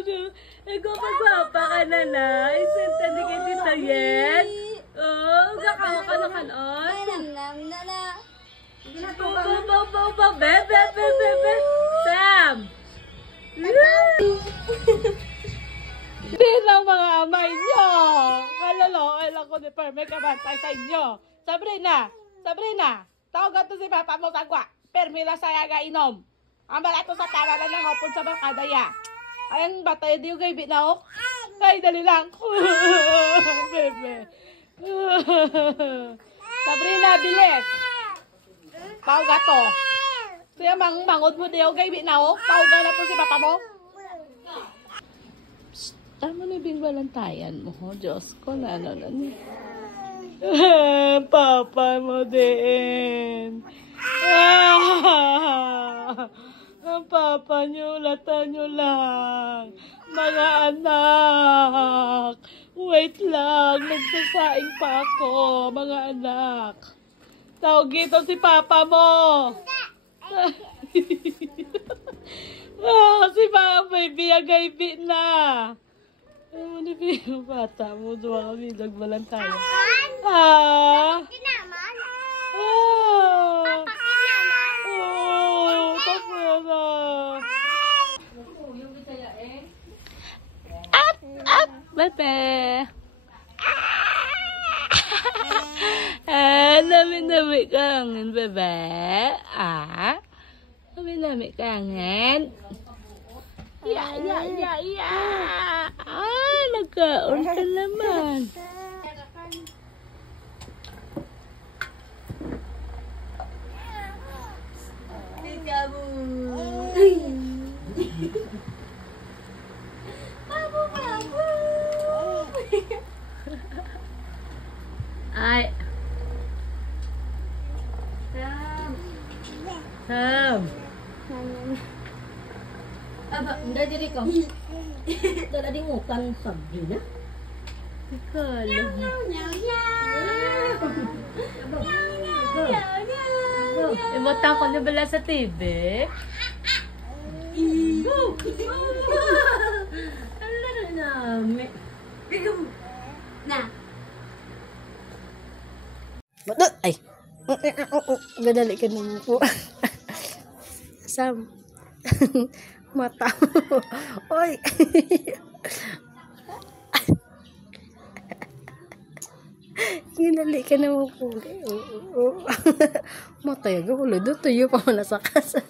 Ikaw magwapa ka na na. Isenta di kay Tita Yen. Oh, gakawa ka na kanon. Bebe. Sam! Bilang mga amay nyo. Kaloloy lang ko ni Per, may kabantay sa inyo. Sabrina, tawag to si Papa mo sa kwa. Permila saya ga inom. Ang balato sa taralan ng hopon sa barkada ya. Ayang batay di yung gaibit na ako. Ay, dali lang. Bebe. Sabrina, bilis. Pau gato. Siya mangod mo di yung gaibit na ako. Pau na to si Papa mo. Psst, tama na yung balantayan mo. Diyos ko, ano na niya. Papa mo din. Ang papa nyo, lata nyo lang. Mga anak. Wait lang, nagsasaing pa ako. Mga anak. Tawag ito si papa mo. Si Mama Baby, agay-bit na. Ano na yung bata mo? Duwa kami, nagbalan tayo. Bebe. Nami-nami kangen, bebe. Nami-nami kangen. Ya. Nagkaon ka naman. Ay. Sam. Aba, hindi diri ko. Dala ding utang Sabrina. Ikaw. Imutang ko na bala sa TV. Ay. Gadali ka naman po. Sam. Mata mo. Oy. Ginali ka naman po. Mata yaga. Wala doon. Tuyo pa mo nasa kasa.